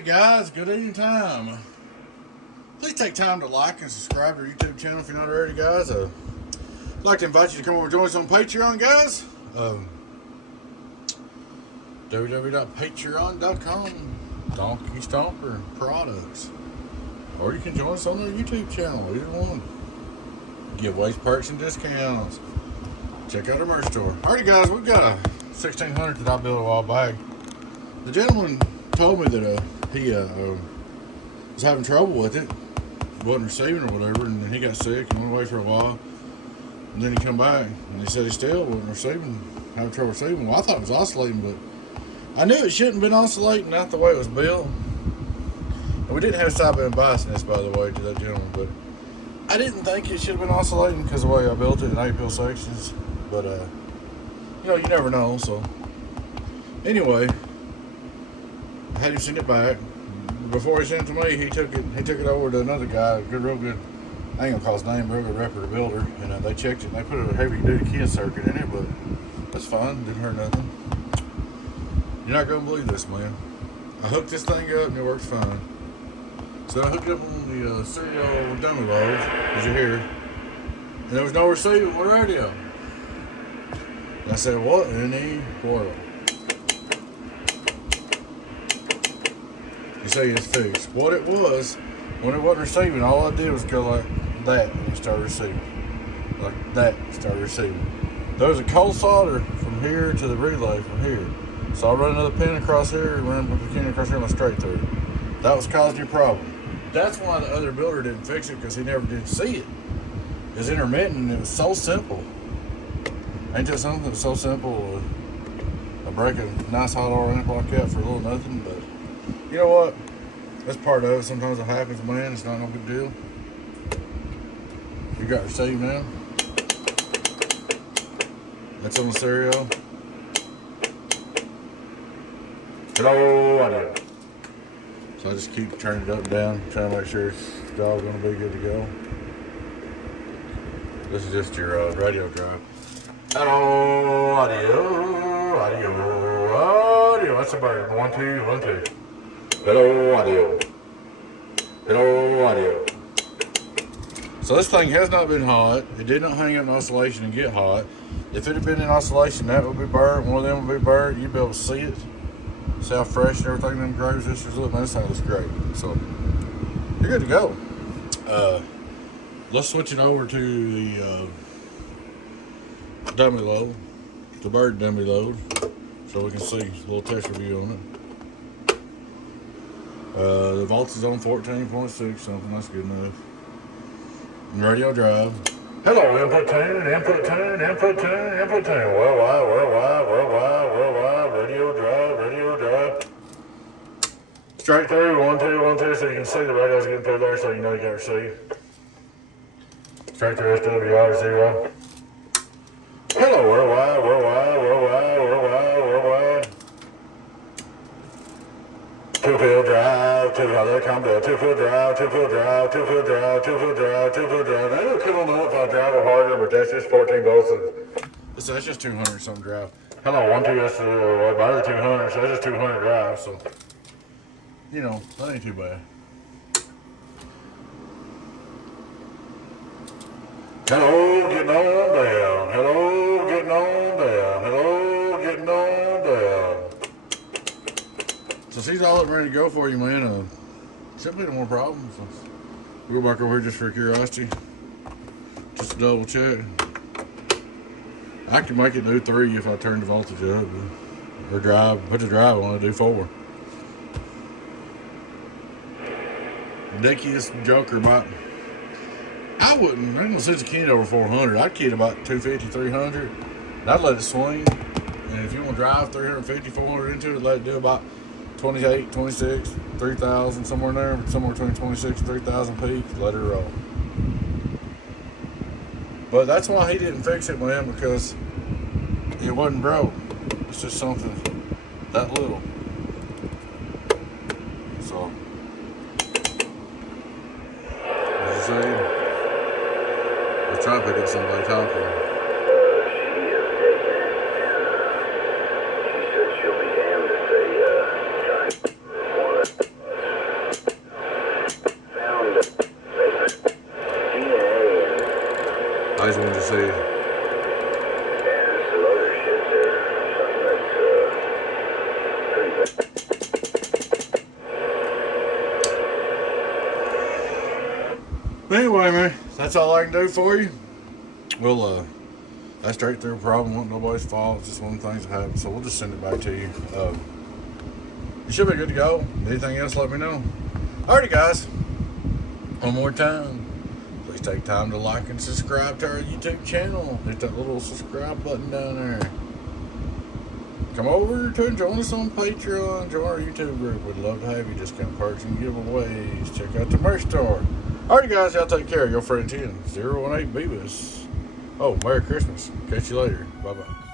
Hey guys, good evening time. Please take time to like and subscribe to our YouTube channel if you're not already, guys. I'd like to invite you to come over and join us on Patreon, guys. www.patreon.com, donkeystomperproducts. Or you can join us on our YouTube channel, either one. Giveaways, perks, and discounts. Check out our merch store. Alrighty guys, we've got a 1600 that I built a while back. The gentleman told me that he was having trouble with it, wasn't receiving or whatever, and then he got sick and went away for a while. And then he come back and he said he still wasn't having trouble receiving. Well, I thought it was oscillating, but I knew it shouldn't have been oscillating, not the way it was built. And we didn't have side bend bias in this, by the way, to that gentleman, but I didn't think it should have been oscillating because of the way I built it in 8-pill sections. But you know, you never know. So anyway, I had him send it back. Before he sent it to me, he took it over to another guy, real good, I ain't gonna call his name, real good reputable builder, and they checked it and they put a heavy duty kid circuit in it, but that's fine, didn't hurt nothing. You're not gonna believe this, man. I hooked this thing up and it works fine. So I hooked up on the serial dummy loads, as you hear, and there was no receiving with radio. And I said, what in the world? You say it's fixed. What it was, when it wasn't receiving, all I did was go like that and it started receiving. Like that, it started receiving. There was a cold solder from here to the relay from here. So I run another pin across here and run the pin across here and went straight through. That was causing your problem. That's why the other builder didn't fix it, because he never did see it. It was intermittent and it was so simple. Ain't that something that's so simple? I break a nice hot oil amp like that for a little nothing, but you know what? That's part of it. Sometimes it happens, man. It's not no big deal. You got received now. That's on the serial. Hello, I know. So I just keep turning it up and down, trying to make sure it's all going to be good to go. This is just your radio drive. Hello, audio, audio, audio. That's a bird. 1, 2, 1, 2. Hello, audio. Hello, audio. So this thing has not been hot. It did not hang up in oscillation and get hot. If it had been in oscillation, that would be burnt. One of them would be burnt. You'd be able to see it. See how fresh and everything them gray resistors look. Man, this thing looks great. So you're good to go. Let's switch it over to the dummy load, the bird dummy load, so we can see a little test review on it. The volts is on 14.6 something. That's good enough. And radio drive. Hello, input tune, input tune, input tune, input tune. Worldwide, worldwide, worldwide, worldwide. Radio drive, radio drive. Straight through, 1, 2, 1, 2, so you can see the radio's getting through there, so you know you got received. Straight through SWR 0. Hello, worldwide, worldwide, worldwide, worldwide, worldwide. 2-pill drive, 2-pill combo, 2-pill drive, 2-pill drive, 2-pill drive, 2-pill drive, 2-pill drive. I don't come on the if I drive it harder, but that's just 14 volts. So that's just 200 something drive. Hello, 1, 2, that's about the 200, so that's just 200 drive, so you know, that ain't too bad. Hello, getting on down. Hello, getting on down. Hello, getting on down. So she's all ready to go for you, man. Shouldn't be no more problems. We'll go back over here just for curiosity. Just to double check. I can make it do 3 if I turn the voltage up. Or drive, put the drive on it, do 4. Ridiculous joker about, I ain't gonna send a kid over 400. I'd kid about 250, 300. And I'd let it swing. And if you want to drive 350, 400 into it, let it do about 28, 26, 3,000, somewhere in there, somewhere between 26 and 3,000 peak, let it roll. But that's why he didn't fix it, man, because it wasn't broke. It's just something that little. So, as you see, let's try to pick up somebody talking. I just wanted to see. Anyway, man, that's all I can do for you. Well, that's straight through problem. Wasn't nobody's fault. It's just one of the things that happened. So we'll just send it back to you. You should be good to go. Anything else, let me know. Alrighty, guys. One more time. Please take time to like and subscribe to our YouTube channel. Hit that little subscribe button down there. Come over to join us on Patreon. Join our YouTube group. We'd love to have you. Discount perks and giveaways. Check out the merch store. Alright, guys, y'all take care. Your friend 10, 018 Beavis. Oh, Merry Christmas. Catch you later. Bye-bye.